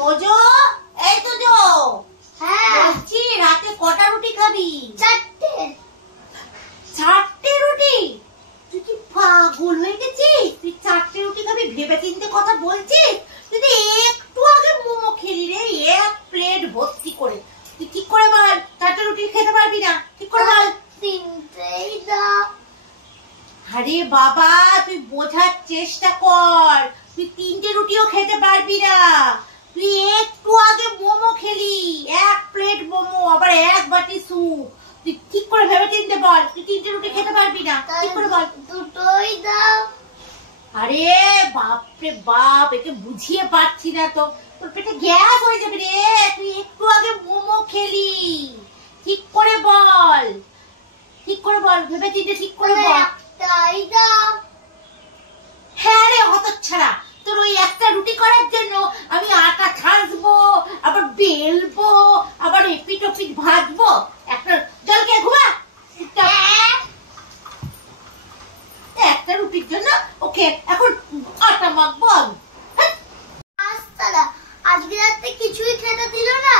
তোজো, এই তোজো। হ্যাঁ বলছি, রাতে কটা রুটি খাবি? 4টে। 4টে রুটি? তুই কি পাগল হয়ে গেছিস? তুই 4টে রুটি খাবি? ভেবে চিন্তে কথা বলছিস? তুই একটু আগে মোমো খেলি রে, 1 প্লেট ভর্তি করে। তুই ঠিক করে বল, 4টে রুটি খেতে পারবি না? ঠিক করে বল। 3টেই দাও। আরে বাবা, তুই বোঝার চেষ্টা কর। তুই 3টে রুটিও খেতে পারবি না। তুই একটু আগে মোমো খেলি, 1 প্লেট মোমো, আবার 1 বাটি স্যুপ। তুই ঠিক করে ভেবে চিনতে বল, তুই 3টে রুটি খেতে পারবি না? ঠিক করে বল। 2টোই দাও। আরে বাপরে বাপ, একে বুঝিয়ে পারছি না তো। তোর পেটে গ্যাস হয়ে যাবে রে। তুই একটু আগে মোমো খেলি। ঠিক করে বল, ঠিক করে বল, ভেবে চিনতে ঠিক করে বল। একটাই দাও। হ্যাঁ রে হতচ্ছাড়া, তোর ওই একটা রুটি করার জন্য আমি আটা ছাঁচবো, আবার বেলবো, আবার এপিট ওপিট ভাজবো। একটা জল খেয়ে ঘুমা। একটা রুটির জন্য ওকে এখন আটা মাখবো আমি। আজকে রাতে কিছুই খেতে দিল না।